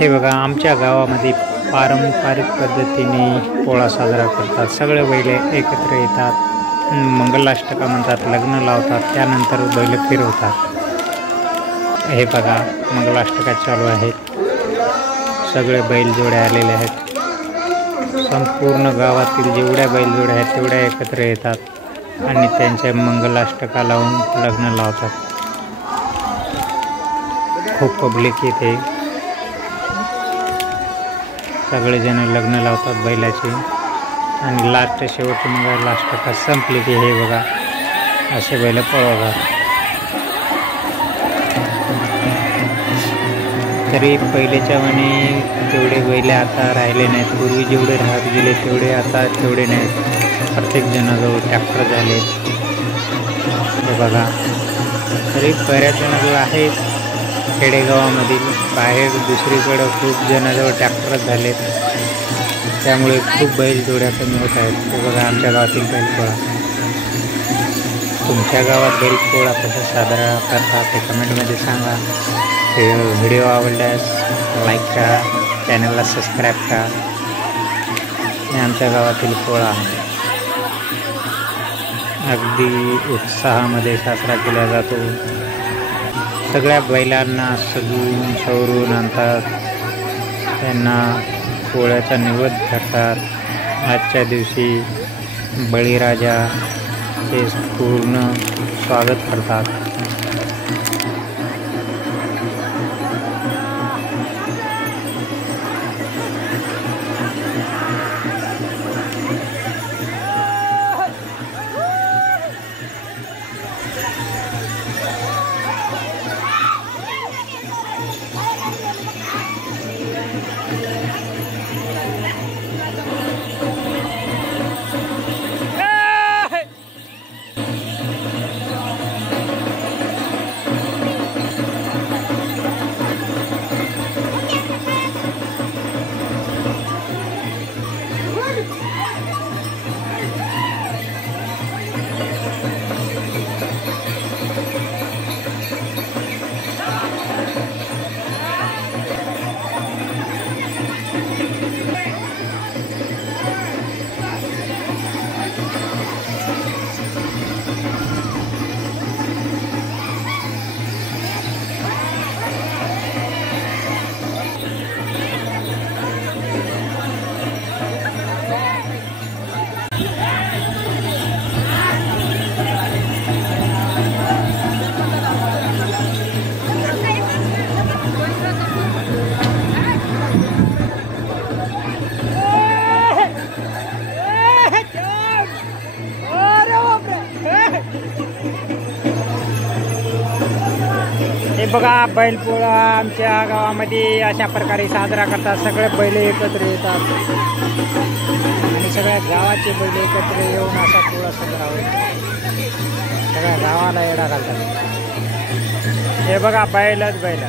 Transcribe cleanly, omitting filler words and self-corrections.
हे बघा आमच्या गावामध्ये पारंपरिक पद्धतीने पोळा साजरा करतात. सगळे बैल एकत्र येतात, मंगलाष्टका म्हणतात, लग्न लावतात, त्यानंतर बैल फिरवतात. हे बघा मंगलाष्टका चालू आहेत. सगळे बैलजोड्या आलेले आहेत. संपूर्ण गावातील जेवढ्या बैलजोड्या आहेत तेवढ्या एकत्र येतात आणि त्यांच्या मंगलाष्टका लावून लग्न लावतात. खूप पब्लिक येते. सगळेजण लग्न लावतात बैलाचे आणि लास्ट शेवटी मंगलाष्टका संपली की हे बघा असे बैल पळवतात. तरी पहिलेच्या म्हणे तेवढे बैल आता राहिले नाहीत. पूर्वी जेवढे राहत गेले तेवढे आता तेवढे नाहीत. प्रत्येक जणाजवळ ट्रॅक्टर झाले. हे बघा तरी बऱ्याच जणाजवळ आहेत. खेडेगावामधील बाहेर दुसरीकडं खूप जणाजवळ ट्रॅक्टर झालेत. त्यामुळे खूप बैलजोड्या कमी होत आहेत. हे बघा आमच्या गावातील बैलपोळा. तुमच्या गावात बैलपोळा कसा साजरा करतात ते कमेंटमध्ये सांगा. व्हिडिओ आवडल्यास लाईक करा, चॅनलला सबस्क्राईब करा. आणि आमच्या गावातील पोळा अगदी उत्साहामध्ये साजरा केला जातो. सगळ्या बैलांना सजवून सवरून आणतात. त्यांना पोळ्याचा नैवेद्य करतात. आजच्या दिवशी बळीराजाचे पूर्ण स्वागत करतात. हे बघा बैलपोळा आमच्या गावामध्ये अशा प्रकारे साजरा करतात. सगळे बैल एकत्र येतात आणि सगळ्या गावाचे बैल एकत्र येऊन असा पोळा साजरा होतो. सगळ्या गावाला येडा घालतात. हे बघा बैलच बैल.